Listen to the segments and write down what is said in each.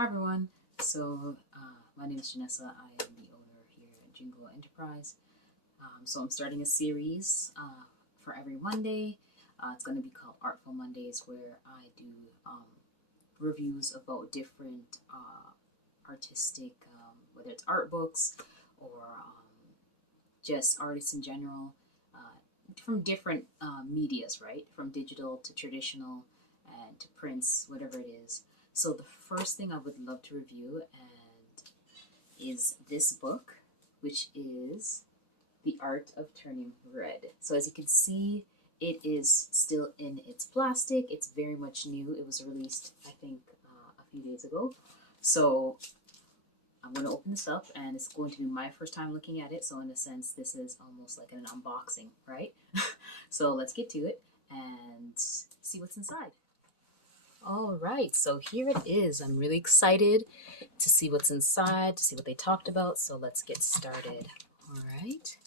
Hi everyone. My name is Janessa. I am the owner here at Jingle Enterprise. I'm starting a series for every Monday. It's going to be called Artful Mondays, where I do reviews about different artistic, whether it's art books or just artists in general, from different medias, right? From digital to traditional and to prints, whatever it is. So the first thing I would love to review is this book, which is The Art of Turning Red. So as you can see, it is still in its plastic. It's very much new. It was released, I think, a few days ago. So I'm going to open this up, and it's going to be my first time looking at it. So in a sense, this is almost like an unboxing, right? So let's get to it and see what's inside. All right, so here it is. I'm really excited to see what's inside, to see what they talked about. So let's get started. All right.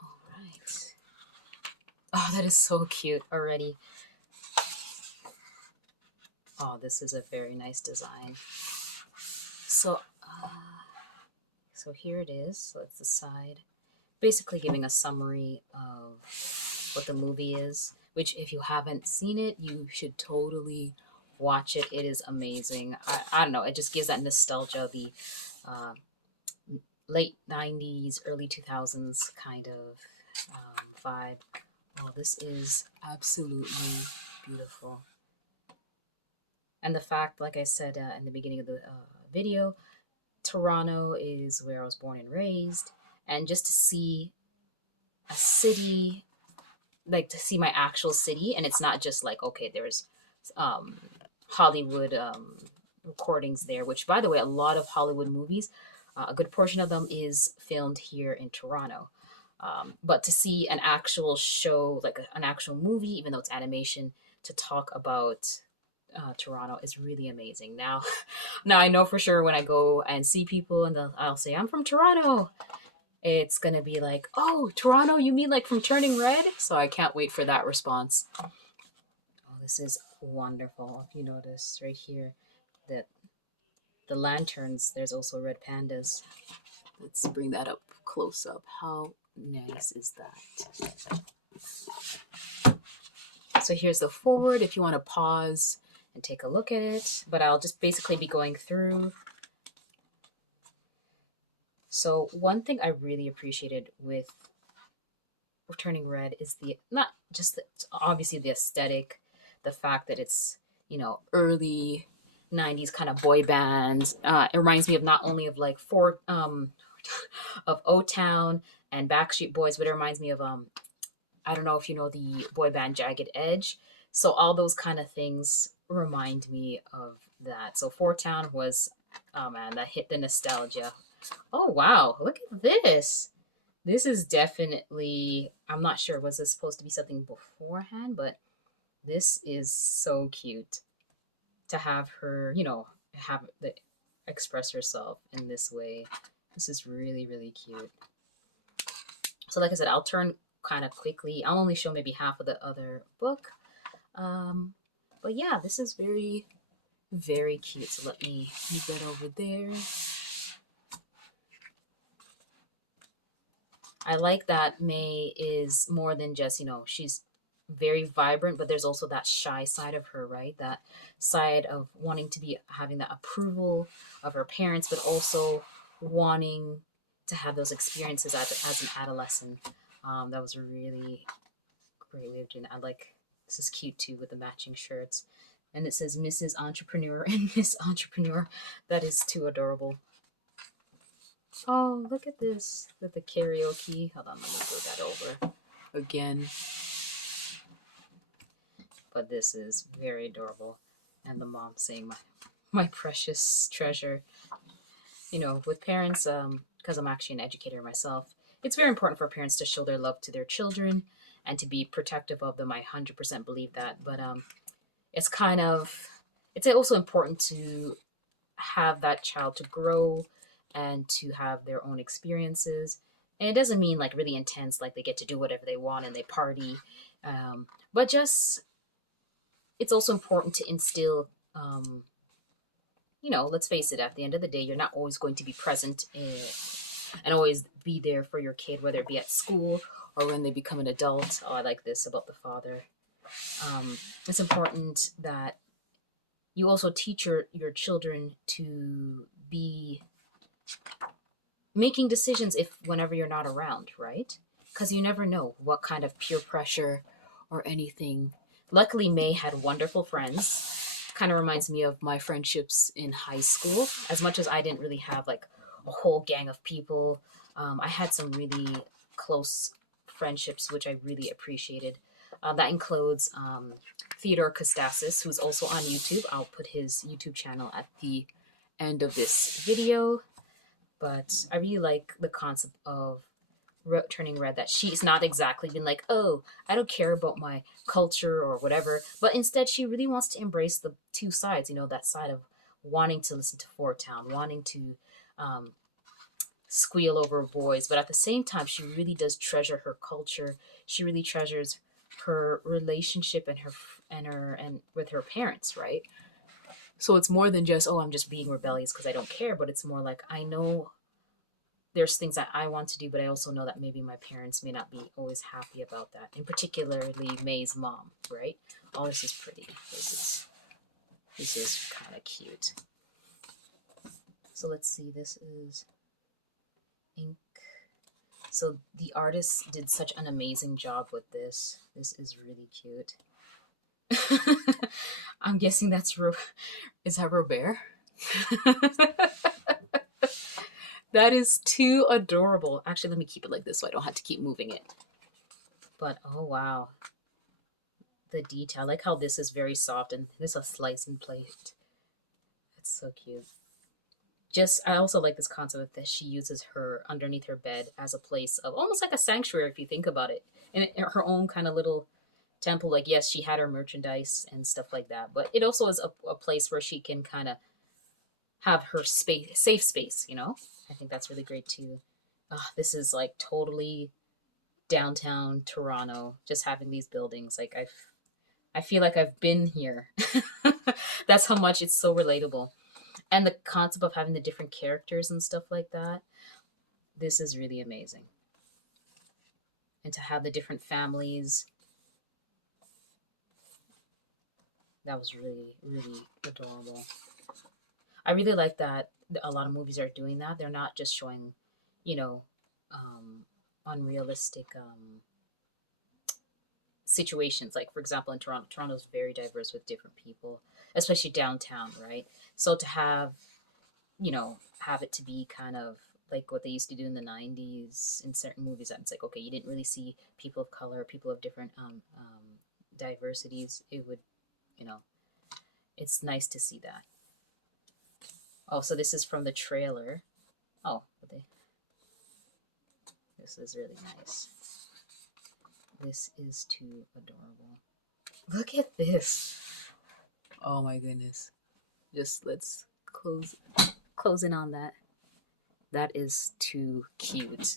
All right. Oh, that is so cute already. Oh, this is a very nice design. So, so here it is. So it's the side, basically giving a summary of what the movie is, which if you haven't seen it, you should totally watch it. It is amazing. I don't know, it just gives that nostalgia, the uh, late 90s, early 2000s kind of vibe. Oh, this is absolutely beautiful. And the fact, like I said in the beginning of the video, Toronto is where I was born and raised. And just to see a city, like to see my actual city, and it's not just like, okay, there's um, Hollywood recordings there, which, by the way, a lot of Hollywood movies, a good portion of them is filmed here in Toronto. But to see an actual show, like an actual movie, even though it's animation, to talk about Toronto is really amazing. Now, now I know for sure when I go and see people and I'll say I'm from Toronto, it's gonna be like, oh, Toronto, you mean like from Turning Red? So I can't wait for that response. Oh, this is wonderful. If you notice right here that the lanterns, there's also red pandas. Let's bring that up close up. How nice is that? So here's the forward if you want to pause and take a look at it, but I'll just basically be going through. So one thing I really appreciated with Turning Red is the, not just the, obviously the aesthetic, the fact that it's, early 90s kind of boy bands. It reminds me of not only of like four of O Town and Backstreet Boys, but it reminds me of I don't know if you know the boy band Jagged Edge. So all those kind of things remind me of that. So Four Town was, oh man, that hit the nostalgia. Oh wow, look at this. This is definitely, I'm not sure, was this supposed to be something beforehand, but this is so cute to have her, have the express herself in this way. This is really, really cute. So like I said, I'll turn kind of quickly. I'll only show maybe half of the other book. But yeah, this is very, very cute. So let me move that over there. I like that May is more than just, she's very vibrant, but there's also that shy side of her, right? That side of wanting to be having that approval of her parents, but also wanting to have those experiences as an adolescent. That was a really great way of doing that. I like, this is cute too with the matching shirts. And it says Mrs. Entrepreneur and Miss Entrepreneur. That is too adorable. Oh, look at this with the karaoke. Hold on, let me go that over again. But this is very adorable. And the mom saying, my precious treasure. With parents, because I'm actually an educator myself, it's very important for parents to show their love to their children and to be protective of them. I 100% believe that. But it's also important to have that child to grow and to have their own experiences. And it doesn't mean like really intense, like they get to do whatever they want and they party, but just it's also important to instill. Let's face it. At the end of the day, you're not always going to be present and always be there for your kid, whether it be at school or when they become an adult. Oh, I like this about the father. It's important that you also teach your children to be making decisions if whenever you're not around, right? Because you never know what kind of peer pressure or anything. Luckily, May had wonderful friends. Kind of reminds me of my friendships in high school. As much as I didn't really have like a whole gang of people, I had some really close friendships, which I really appreciated. That includes Theodore Costasis, who's also on YouTube. I'll put his YouTube channel at the end of this video. But I really like the concept of turning red, that she's not exactly been like, oh, I don't care about my culture or whatever, but instead she really wants to embrace the two sides, that side of wanting to listen to Fort Town, wanting to squeal over boys, but at the same time she really does treasure her culture. She really treasures her relationship and with her parents, right? So it's more than just, oh, I'm just being rebellious because I don't care, but it's more like, I know there's things that I want to do, but I also know that maybe my parents may not be always happy about that. And particularly May's mom, right? Oh, this is pretty. This is kind of cute. So let's see. This is ink. So the artist did such an amazing job with this. This is really cute. I'm guessing that's is that Robert? That is too adorable. Actually, let me keep it like this so I don't have to keep moving it. But, oh, wow. The detail. I like how this is very soft and this is a slice and plate. It's so cute. I also like this concept that she uses her underneath her bed as a place of almost like a sanctuary if you think about it. And her own kind of little temple. Like, yes, she had her merchandise and stuff like that. But it also is a place where she can kind of have her safe space, I think that's really great too. This is like totally downtown Toronto, just having these buildings. Like I feel like I've been here. That's how much it's so relatable. And the concept of having the different characters and stuff like that. This is really amazing. And to have the different families. That was really, really adorable. I really like that a lot of movies are doing that. They're not just showing, unrealistic situations. Like, for example, in Toronto's very diverse with different people, especially downtown, right? So to have it to be kind of like what they used to do in the 90s in certain movies, that it's like, okay, you didn't really see people of color, people of different diversities. It would, it's nice to see that. Oh, so this is from the trailer. Oh, this is really nice. This is too adorable. Look at this. Oh my goodness. Just let's close in on that. That is too cute.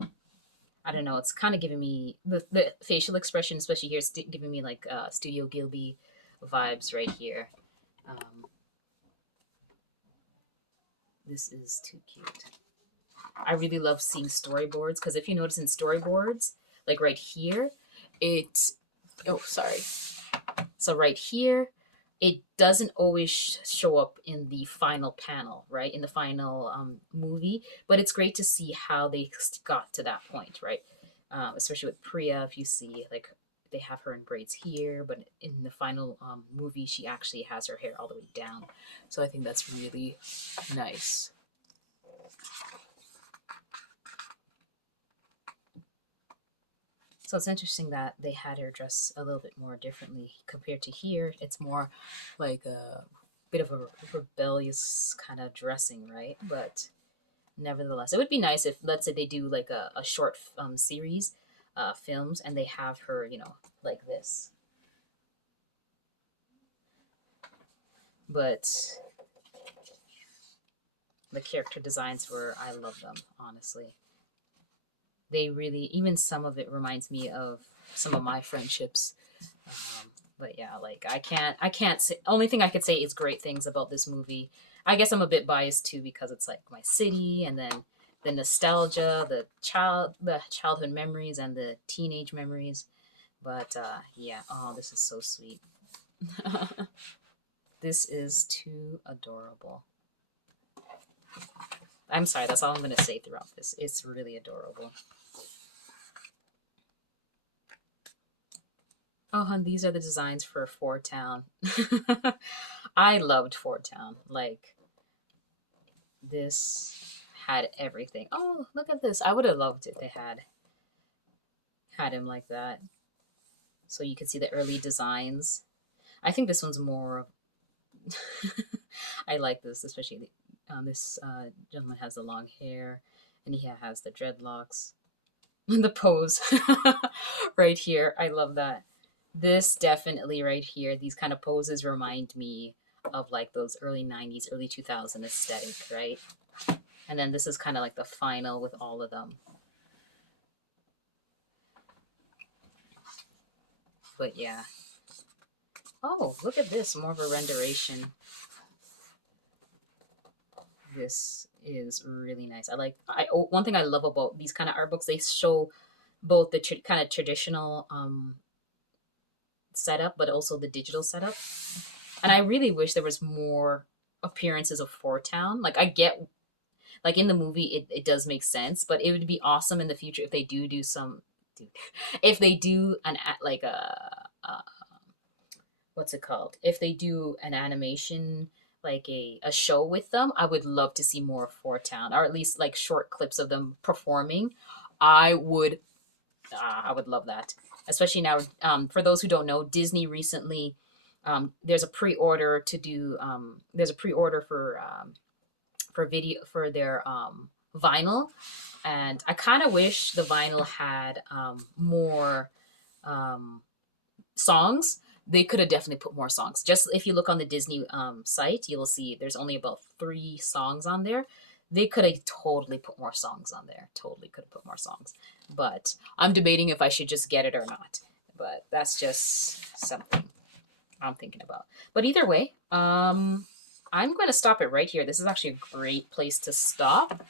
I don't know. It's kind of giving me the facial expression, especially here, giving me like Studio Gilby vibes right here. This is too cute. I really love seeing storyboards because if you notice in storyboards, like right here, So right here, it doesn't always show up in the final panel, right? In the final movie, but it's great to see how they got to that point, right? Especially with Priya, if you see, like, they have her in braids here, but in the final movie, she actually has her hair all the way down. So I think that's really nice. So it's interesting that they had her dress a little bit more differently compared to here. It's more like a bit of a rebellious kind of dressing, right? But nevertheless, it would be nice if, let's say, they do like a short series, films, and they have her, like this. But The character designs were, I love them, honestly. They really, even some of it reminds me of some of my friendships. But yeah, like I can't say, only thing I could say is great things about this movie. I guess I'm a bit biased too because it's like my city, and then the nostalgia, the childhood memories and the teenage memories. But yeah, oh, this is so sweet. This is too adorable. I'm sorry, that's all I'm going to say throughout this. It's really adorable. Oh, hun, these are the designs for Fort Town. I loved Fort Town. Like, this had everything. Oh, look at this. I would have loved it if they had him like that. So you could see the early designs. I think this one's more. I like this, especially this gentleman has the long hair, and he has the dreadlocks. The pose right here. I love that. This definitely right here, these kind of poses remind me of like those early 90s, early 2000 aesthetic, right? And then this is kind of like the final with all of them. But yeah. Oh, look at this, more of a renderation. This is really nice. One thing I love about these kind of art books, they show both the kind of traditional setup, but also the digital setup. And I really wish there was more appearances of Fort Town. Like I get, like in the movie, it does make sense, but it would be awesome in the future if they do some, if they do like a what's it called? If they do an animation, like a show with them, I would love to see more of Fort Town, or at least like short clips of them performing. I would, I would love that. Especially now, for those who don't know, Disney recently, there's a pre-order to do. There's a pre-order for video for their vinyl, and I kind of wish the vinyl had more songs. They could have definitely put more songs. Just if you look on the Disney site, you will see there's only about 3 songs on there. They could have totally put more songs on there. Totally could have put more songs. But I'm debating if I should just get it or not. But that's just something I'm thinking about. But either way, I'm going to stop it right here. This is actually a great place to stop.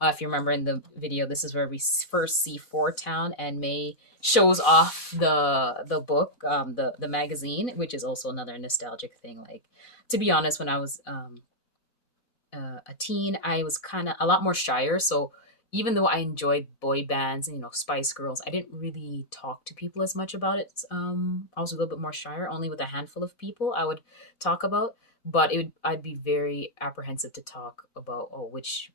If you remember in the video, this is where we first see Fort Town, and May shows off the book, the magazine, which is also another nostalgic thing. Like, to be honest, when I was a teen, I was kind of a lot more shyer. So even though I enjoyed boy bands and Spice Girls, I didn't really talk to people as much about it. I was a little bit more shyer. Only with a handful of people I would talk about, but I'd be very apprehensive to talk about which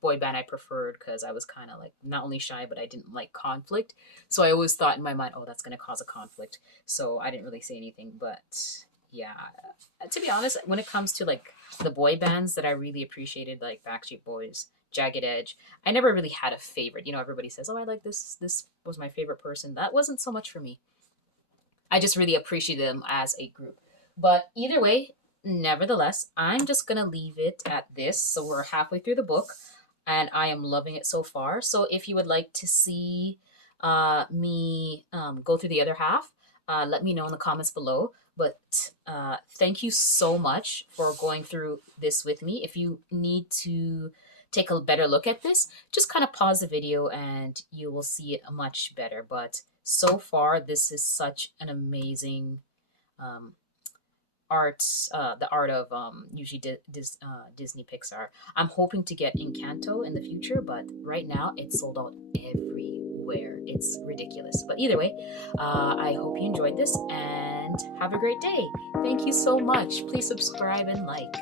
boy band I preferred, because I was kind of like not only shy, but I didn't like conflict. So I always thought in my mind, oh, that's going to cause a conflict. So I didn't really say anything. But yeah, to be honest, when it comes to like the boy bands that I really appreciated, like Backstreet Boys, Jagged Edge, I never really had a favorite. Everybody says, oh, I like this. This was my favorite person. That wasn't so much for me. I just really appreciated them as a group. But either way, nevertheless, I'm just going to leave it at this. So we're halfway through the book, and I am loving it so far. So if you would like to see me go through the other half, let me know in the comments below. But thank you so much for going through this with me. If you need to take a better look at this, just kind of pause the video and you will see it much better. But so far, this is such an amazing art, the art of usually Disney Pixar. I'm hoping to get Encanto in the future, but right now it's sold out everywhere. It's ridiculous. But either way, I hope you enjoyed this and have a great day. Thank you so much. Please subscribe and like.